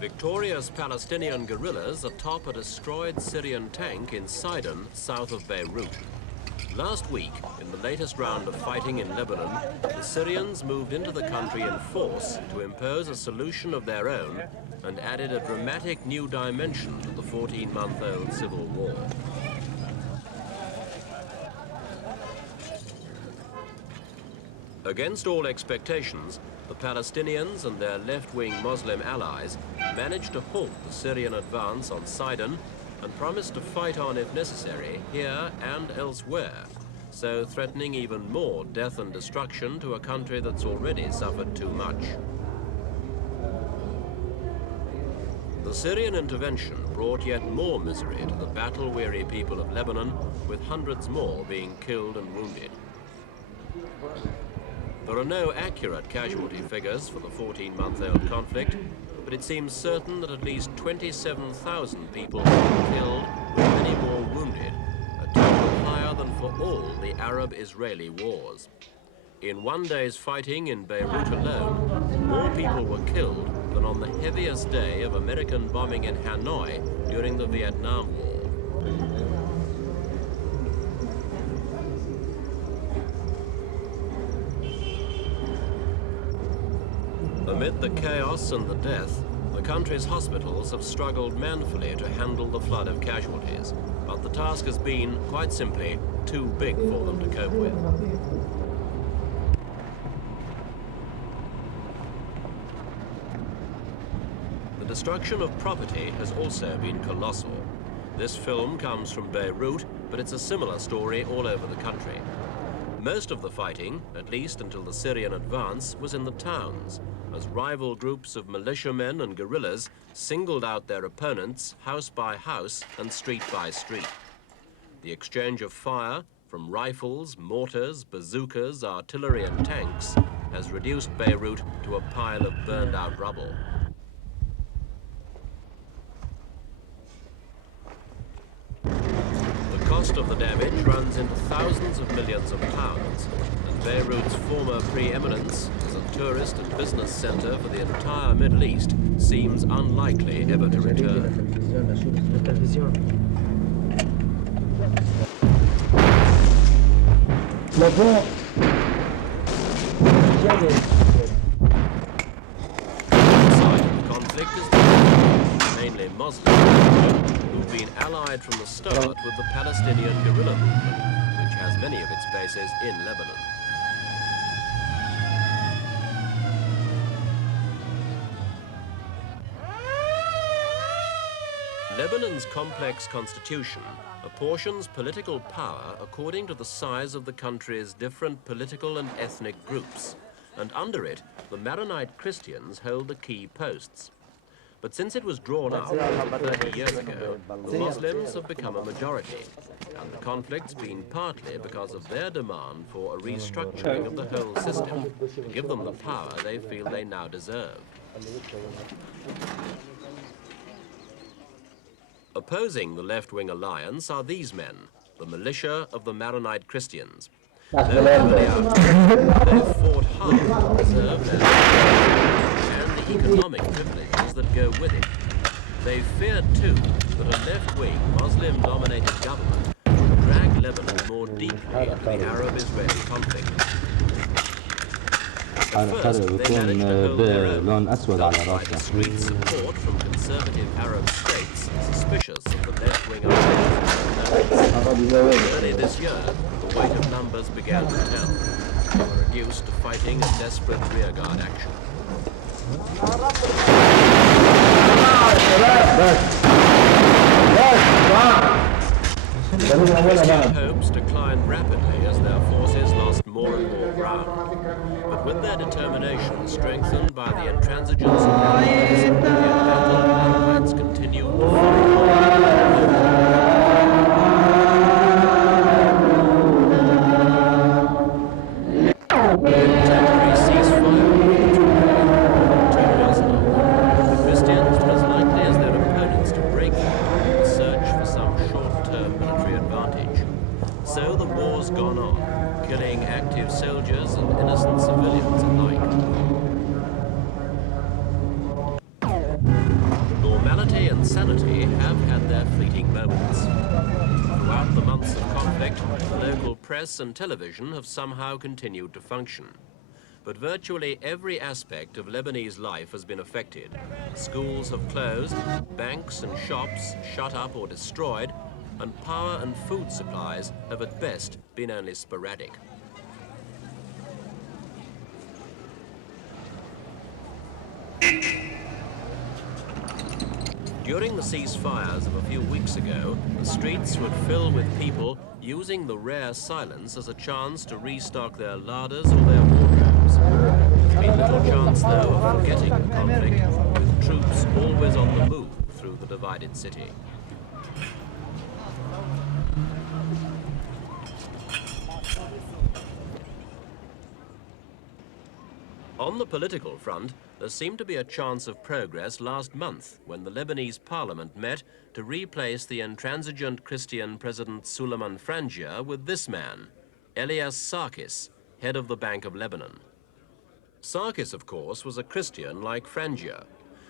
Victorious Palestinian guerrillas atop a destroyed Syrian tank in Sidon, south of Beirut. Last week, in the latest round of fighting in Lebanon, the Syrians moved into the country in force to impose a solution of their own and added a dramatic new dimension to the 14-month-old civil war. Against all expectations, the Palestinians and their left-wing Muslim allies managed to halt the Syrian advance on Sidon and promised to fight on if necessary here and elsewhere, so threatening even more death and destruction to a country that's already suffered too much. The Syrian intervention brought yet more misery to the battle-weary people of Lebanon, with hundreds more being killed and wounded. There are no accurate casualty figures for the 14-month-old conflict, but it seems certain that at least 27,000 people have been killed, with many more wounded, a total higher than for all the Arab-Israeli wars. In one day's fighting in Beirut alone, more people were killed than on the heaviest day of American bombing in Hanoi during the Vietnam War. Amid the chaos and the death, the country's hospitals have struggled manfully to handle the flood of casualties, but the task has been, quite simply, too big for them to cope with. The destruction of property has also been colossal. This film comes from Beirut, but it's a similar story all over the country. Most of the fighting, at least until the Syrian advance, was in the towns, as rival groups of militiamen and guerrillas singled out their opponents house by house and street by street. The exchange of fire from rifles, mortars, bazookas, artillery and tanks has reduced Beirut to a pile of burned-out rubble. The cost of the damage runs into thousands of millions of pounds, and Beirut's former preeminence as a tourist and business center for the entire Middle East seems unlikely ever to return. The conflict is mainly Moslems, who've been allied from the start with the Palestinian guerrilla movement, which has many of its bases in Lebanon. Lebanon's complex constitution apportions political power according to the size of the country's different political and ethnic groups, and under it, the Maronite Christians hold the key posts. But since it was drawn up 30 years ago, the Moslems have become a majority, and the conflict's been partly because of their demand for a restructuring of the whole system to give them the power they feel they now deserve. Opposing the left-wing alliance are these men, the militia of the Maronite Christians. They've fought hard to preserve their and the economic privileges that go with it. They feared, too, that a left-wing, Muslim-dominated government would drag Lebanon more deeply into the Arab-Israeli conflict. At first, they managed to hold their own, despite discreet support from conservative Arab states suspicious of the left-wing alliance. Early this year, the weight of numbers began to tell. They were reduced to fighting a desperate rearguard action. Christian hopes declined rapidly as their forces lost more and more ground. But with their determination strengthened by the intransigence of their allies, the embattled Maronites continued to fight. Temporary ceasefire, which would 2 dozen of them, the Christians were as likely as their opponents to break them in the search for some short-term military advantage. So the war's gone on, killing active soldiers and innocent civilians alike. press and television have somehow continued to function. But virtually every aspect of Lebanese life has been affected. Schools have closed, banks and shops shut up or destroyed, and power and food supplies have at best been only sporadic. During the ceasefires of a few weeks ago, the streets would fill with people using the rare silence as a chance to restock their larders or their wardrobes. There's been little chance, though, of forgetting the conflict, with troops always on the move through the divided city. On the political front, there seemed to be a chance of progress last month when the Lebanese parliament met to replace the intransigent Christian President Suleiman Frangieh with this man, Elias Sarkis, head of the Bank of Lebanon. Sarkis, of course, was a Christian like Frangieh,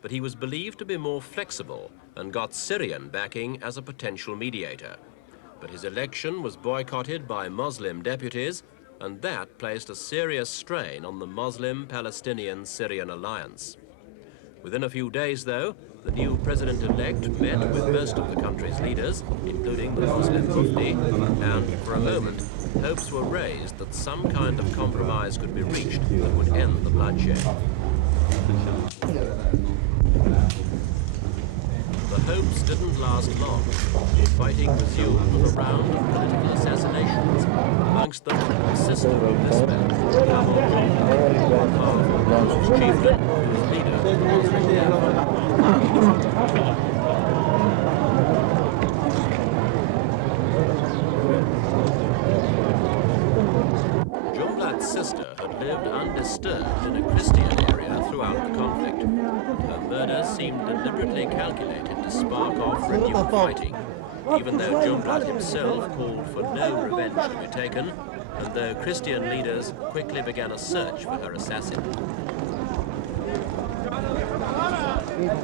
but he was believed to be more flexible and got Syrian backing as a potential mediator. But his election was boycotted by Muslim deputies, and that placed a serious strain on the Muslim-Palestinian-Syrian alliance. Within a few days, though, the new president-elect met with most of the country's leaders, including the Muslim Mufti, and for a moment, hopes were raised that some kind of compromise could be reached that would end the bloodshed. The hopes didn't last long. Fighting resumed with a round of political assassinations, amongst them the sister of this man, a powerful Muslim chieftain who was leader of the Muslim Jumblat's sister had lived undisturbed in a Christian area throughout the conflict. Her murder seemed deliberately calculated to spark off renewed fighting, even though Jumblat himself called for no revenge to be taken, and though Christian leaders quickly began a search for her assassin. At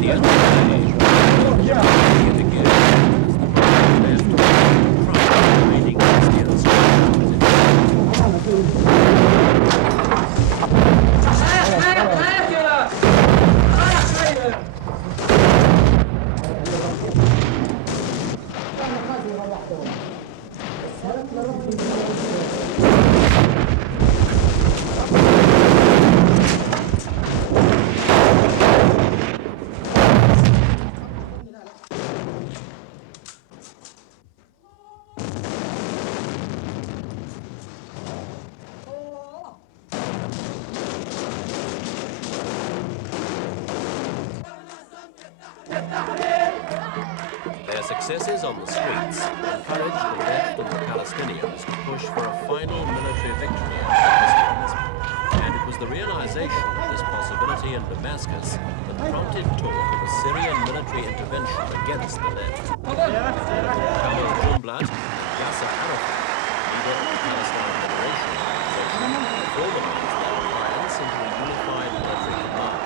the end of the day, Jumblat yet again, as the party left, tried remaining Christians. Their successes on the streets encouraged the left and the Palestinians to push for a final military victory over the Muslims. And it was the realization of this possibility in Damascus that prompted talk of a Syrian military intervention against the left. Kamal Jumblat, Yasser Arafat, leader of the Palestine Liberation Organization, formalized their alliance into a unified military command.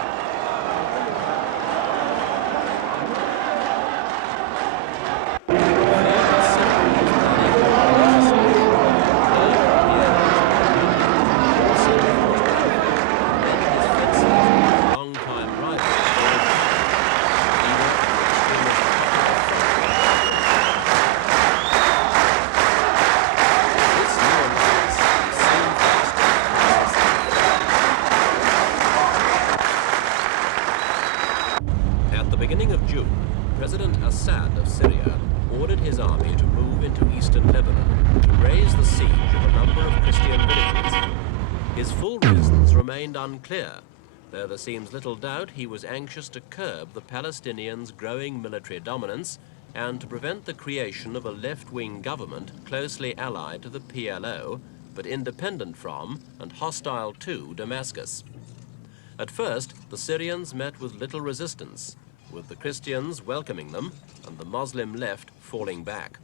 At the beginning of June, President Assad of Syria ordered his army to move into eastern Lebanon to raise the siege of a number of Christian villages. His full reasons remained unclear, though there seems little doubt he was anxious to curb the Palestinians' growing military dominance and to prevent the creation of a left-wing government closely allied to the PLO, but independent from and hostile to Damascus. At first, the Syrians met with little resistance, with the Christians welcoming them and the Muslim left falling back.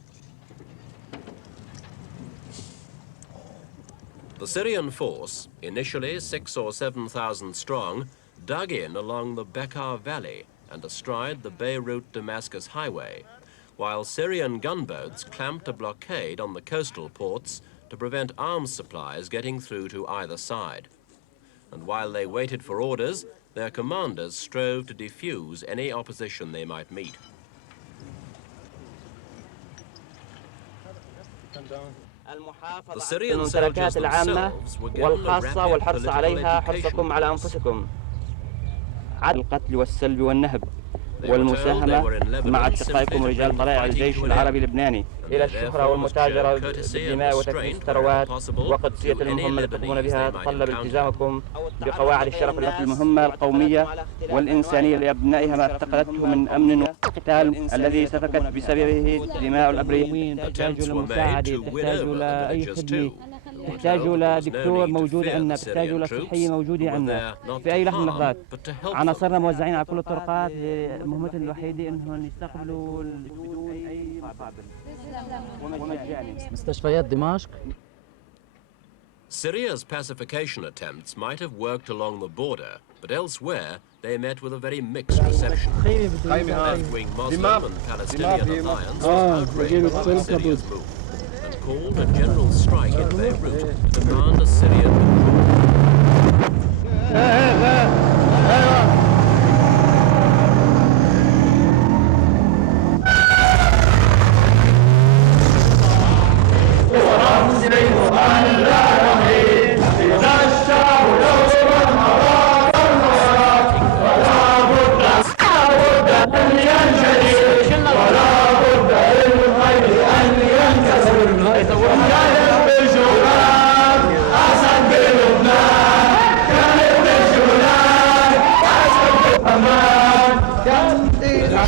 The Syrian force, initially 6,000 or 7,000 strong, dug in along the Bekaa Valley and astride the Beirut-Damascus highway, while Syrian gunboats clamped a blockade on the coastal ports to prevent arms supplies getting through to either side. And while they waited for orders, their commanders strove to defuse any opposition they might meet. The Syrian soldiers themselves were given a rapid political education. القتل والسلب والنهب والمساهمة مع أشقائكم رجال طلائع الجيش العربي اللبناني إلى الشهرة والمتاجرة بالدماء وتكنيس الثروات وقدسية المهمة التي تقومون بها تتطلب التزامكم بقواعد الشرف التي المهمة القومية والإنسانية لأبنائها ما اعتقدته من أمن وقتال الذي سفكت بسببه دماء الأبرياء. تحتاج لمساعدة، تحتاج لأي خدمة، تحتاج لدكتور موجود عندنا، تحتاج لصحية موجودة عندنا في أي لحظة من اللحظات. عناصرنا موزعين على كل الطرقات، مهمتهم الوحيدة إنهم يستقبلوا بدون أي مقابل ومجاني. مستشفيات دمشق. Syria's pacification attempts might have worked along the border, but elsewhere they met with a very mixed reception. Left-wing Muslim and Palestinian alliance was outraged by Syria's move and called a general strike in Beirut to demand a Syrian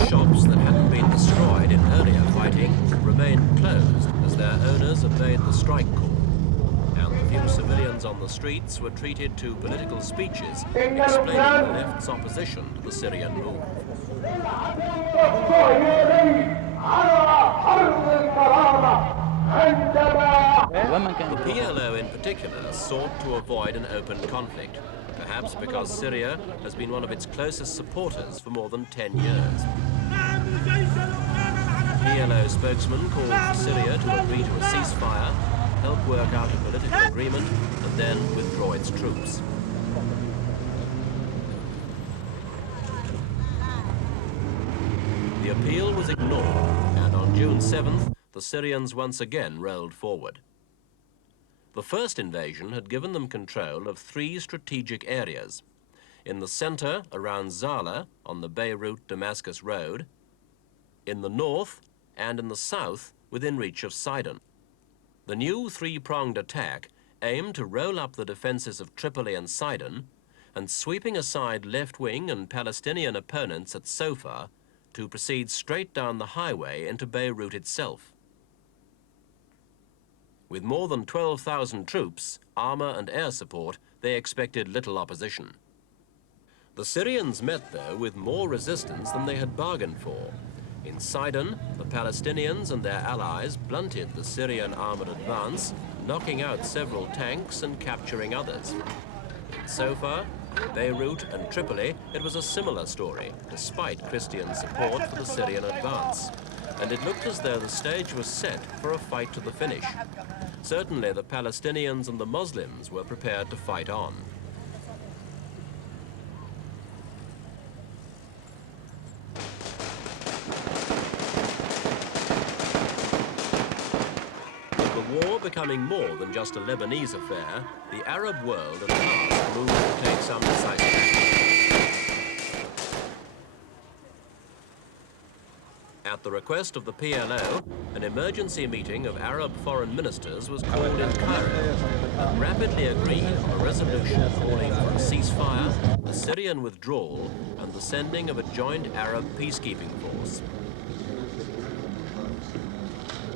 shops that hadn't been destroyed in earlier fighting remained closed as their owners obeyed the strike call, and the few civilians on the streets were treated to political speeches explaining the left's opposition to the Syrian move. The PLO in particular sought to avoid an open conflict, perhaps because Syria has been one of its closest supporters for more than 10 years. PLO spokesman called for Syria to agree to a ceasefire, help work out a political agreement, and then withdraw its troops. The appeal was ignored, and on June 7th, the Syrians once again rolled forward. The first invasion had given them control of 3 strategic areas. In the center, around Zala, on the Beirut-Damascus road, in the north, and in the south, within reach of Sidon. The new 3-pronged attack aimed to roll up the defenses of Tripoli and Sidon, and sweeping aside left-wing and Palestinian opponents at Sofar, to proceed straight down the highway into Beirut itself. With more than 12,000 troops, armor and air support, they expected little opposition. The Syrians met, though, with more resistance than they had bargained for. In Sidon, the Palestinians and their allies blunted the Syrian armored advance, knocking out several tanks and capturing others. In Sofar, Beirut and Tripoli, it was a similar story, despite Christian support for the Syrian advance. And it looked as though the stage was set for a fight to the finish. Certainly the Palestinians and the Moslems were prepared to fight on. With the war becoming more than just a Lebanese affair, the Arab world at last moved to take some decisive action. At the request of the PLO, an emergency meeting of Arab foreign ministers was called in Cairo and rapidly agreed on a resolution calling for a ceasefire, a Syrian withdrawal, and the sending of a joint Arab peacekeeping force.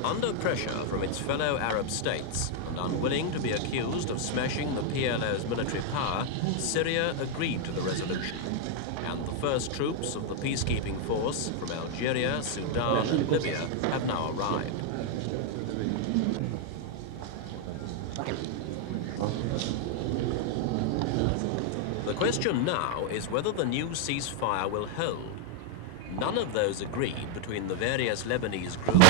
Under pressure from its fellow Arab states and unwilling to be accused of smashing the PLO's military power, Syria agreed to the resolution. And the first troops of the peacekeeping force from Algeria, Sudan, and Libya have now arrived. The question now is whether the new ceasefire will hold. None of those agreed between the various Lebanese groups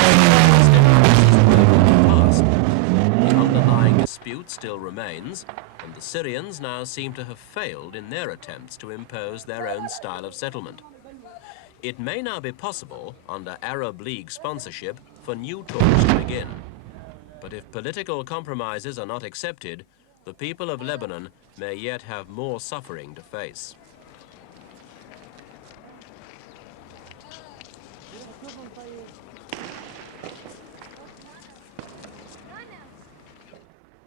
past. The underlying dispute still remains, and the Syrians now seem to have failed in their attempts to impose their own style of settlement. It may now be possible, under Arab League sponsorship, for new talks to begin. But if political compromises are not accepted, the people of Lebanon may yet have more suffering to face.